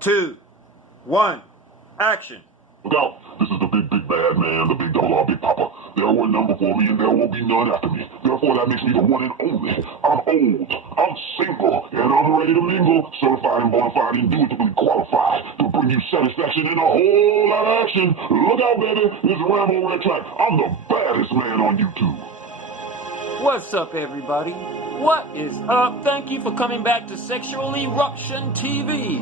2, 1, action. Look out. This is the big bad man, the big dollar, big papa. There were none before me and there will be none after me. Therefore, that makes me the one and only. I'm old, I'm single, and I'm ready to mingle. Certified and bona fide, indubitably qualified to bring you satisfaction and a whole lot of action. Look out, baby. This is RAMO RETRAC. I'm the baddest man on YouTube. What's up, everybody? What is up? Thank you for coming back to Sexual Eruption TV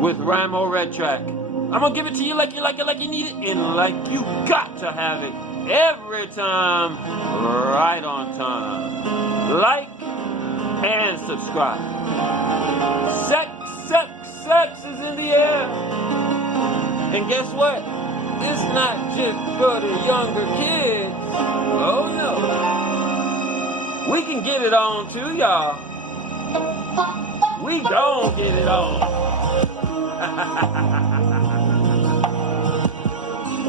with RAMO RETRAC. I'm gonna give it to you like you like it, like you need it, and like you got to have it every time, right on time. Like and subscribe. Sex is in the air. And guess what? It's not just for the younger kids. Oh no. We can get it on too, y'all. We gon' get it on.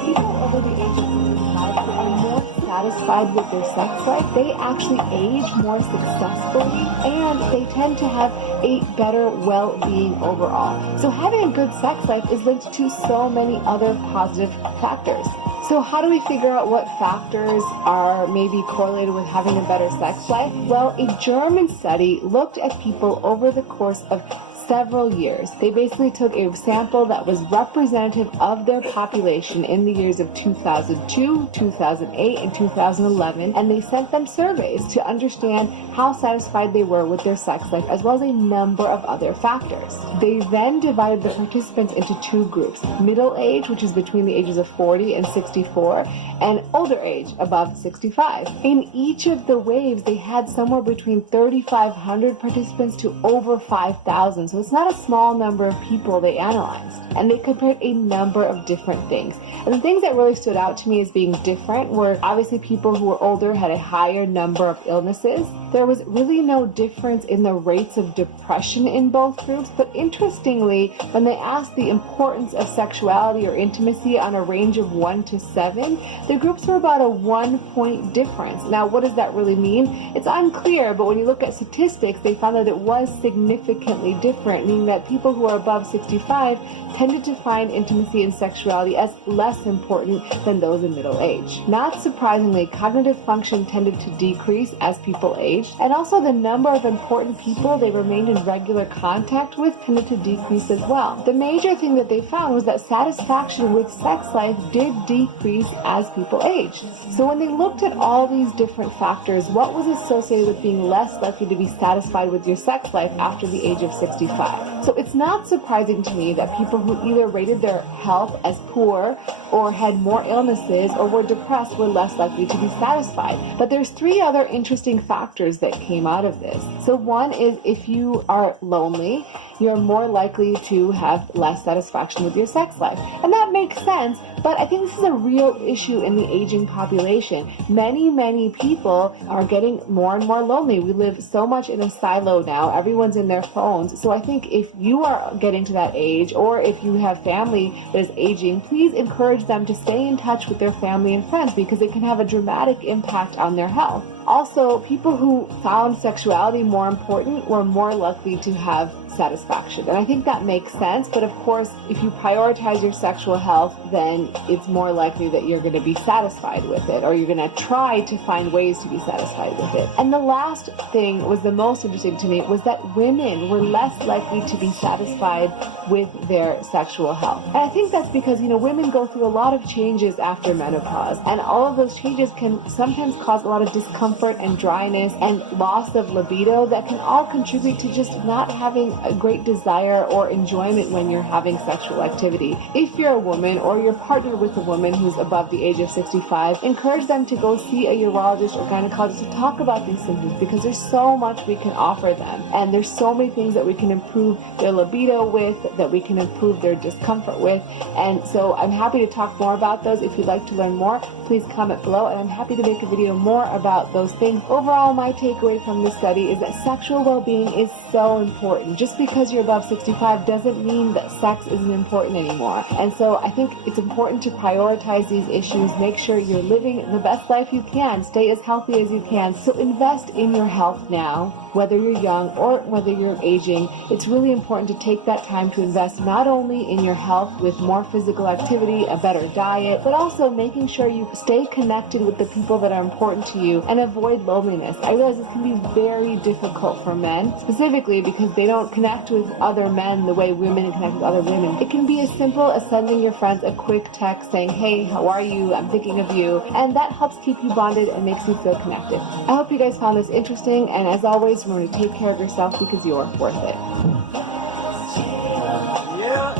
People over the age of 65 who are more satisfied with their sex life, they actually age more successfully and they tend to have a better well-being overall. So having a good sex life is linked to so many other positive factors. So how do we figure out what factors are maybe correlated with having a better sex life? Well, a German study looked at people over the course of several years. They basically took a sample that was representative of their population in the years of 2002, 2008, and 2011, and they sent them surveys to understand how satisfied they were with their sex life, as well as a number of other factors. They then divided the participants into two groups: middle age, which is between the ages of 40 and 64, and older age, above 65. In each of the waves, they had somewhere between 3,500 participants to over 5,000. So it's not a small number of people they analyzed. And they compared a number of different things. And the things that really stood out to me as being different were obviously people who were older had a higher number of illnesses. There was really no difference in the rates of depression in both groups. But interestingly, when they asked the importance of sexuality or intimacy on a range of 1 to 7, the groups were about a 1-point difference. Now, what does that really mean? It's unclear, but when you look at statistics, they found that it was significantly different, meaning that people who are above 65 tended to find intimacy and sexuality as less important than those in middle age. Not surprisingly, cognitive function tended to decrease as people aged, and also the number of important people they remained in regular contact with tended to decrease as well. The major thing that they found was that satisfaction with sex life did decrease as people aged. So when they looked at all these different factors, what was associated with being less likely to be satisfied with your sex life after the age of 65? So it's not surprising to me that people who either rated their health as poor or had more illnesses or were depressed were less likely to be satisfied. But there's 3 other interesting factors that came out of this. So one is if you are lonely, you're more likely to have less satisfaction with your sex life. And that makes sense, but I think this is a real issue in the aging population. Many people are getting more and more lonely. We live so much in a silo now. Everyone's in their phones. So I think if you are getting to that age, or if you have family that is aging, please encourage them to stay in touch with their family and friends, because it can have a dramatic impact on their health. Also, people who found sexuality more important were more likely to have satisfaction. And I think that makes sense. But of course, if you prioritize your sexual health, then it's more likely that you're going to be satisfied with it, or you're going to try to find ways to be satisfied with it. And the last thing was the most interesting to me, was that women were less likely to be satisfied with their sexual health. And I think that's because, women go through a lot of changes after menopause, and all of those changes can sometimes cause a lot of discomfort and dryness and loss of libido that can all contribute to just not having a great desire or enjoyment when you're having sexual activity. If you're a woman or you're partnered with a woman who's above the age of 65, encourage them to go see a urologist or gynecologist to talk about these symptoms, because there's so much we can offer them, and there's so many things that we can improve their libido with, that we can improve their discomfort with. And so I'm happy to talk more about those. If you'd like to learn more, please comment below, and I'm happy to make a video more about those things. Overall, my takeaway from this study is that sexual well-being is so important. Just because you're above 65 doesn't mean that sex isn't important anymore. And so I think it's important to prioritize these issues. Make sure you're living the best life you can. Stay as healthy as you can. So invest in your health now. whether you're young or whether you're aging, it's really important to take that time to invest not only in your health with more physical activity, a better diet, but also making sure you stay connected with the people that are important to you and avoid loneliness. I realize this can be very difficult for men, specifically because they don't connect with other men the way women connect with other women. It can be as simple as sending your friends a quick text saying, hey, how are you? I'm thinking of you. And that helps keep you bonded and makes you feel connected. I hope you guys found this interesting, and as always, remember to take care of yourself because you're worth it.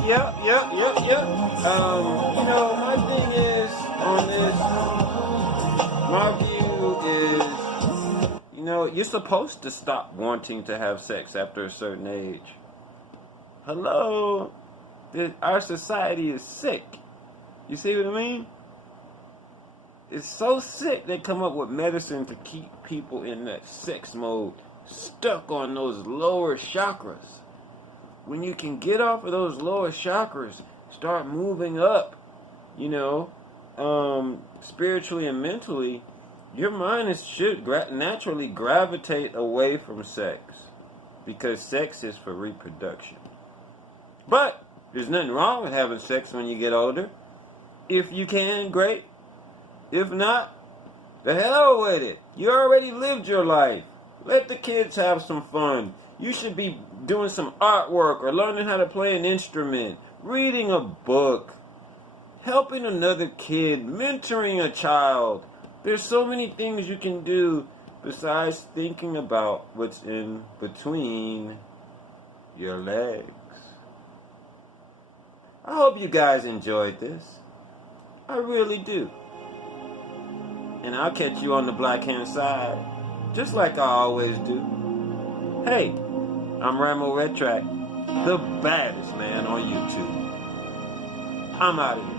Yeah. My thing is on this, my view is, you're supposed to stop wanting to have sex after a certain age. Hello? Our society is sick. You see what I mean? It's so sick they come up with medicine to keep people in that sex mode, stuck on those lower chakras. When you can get off of those lower chakras, start moving up, spiritually and mentally, your mind should naturally gravitate away from sex, because sex is for reproduction. But there's nothing wrong with having sex when you get older. If you can, great. If not, the hell with it. You already lived your life. Let the kids have some fun. You should be doing some artwork or learning how to play an instrument, reading a book, helping another kid, mentoring a child. There's so many things you can do besides thinking about what's in between your legs. I hope you guys enjoyed this. I really do. And I'll catch you on the black hand side, just like I always do. Hey, I'm RAMO RETRAC, the baddest man on YouTube. I'm out of here.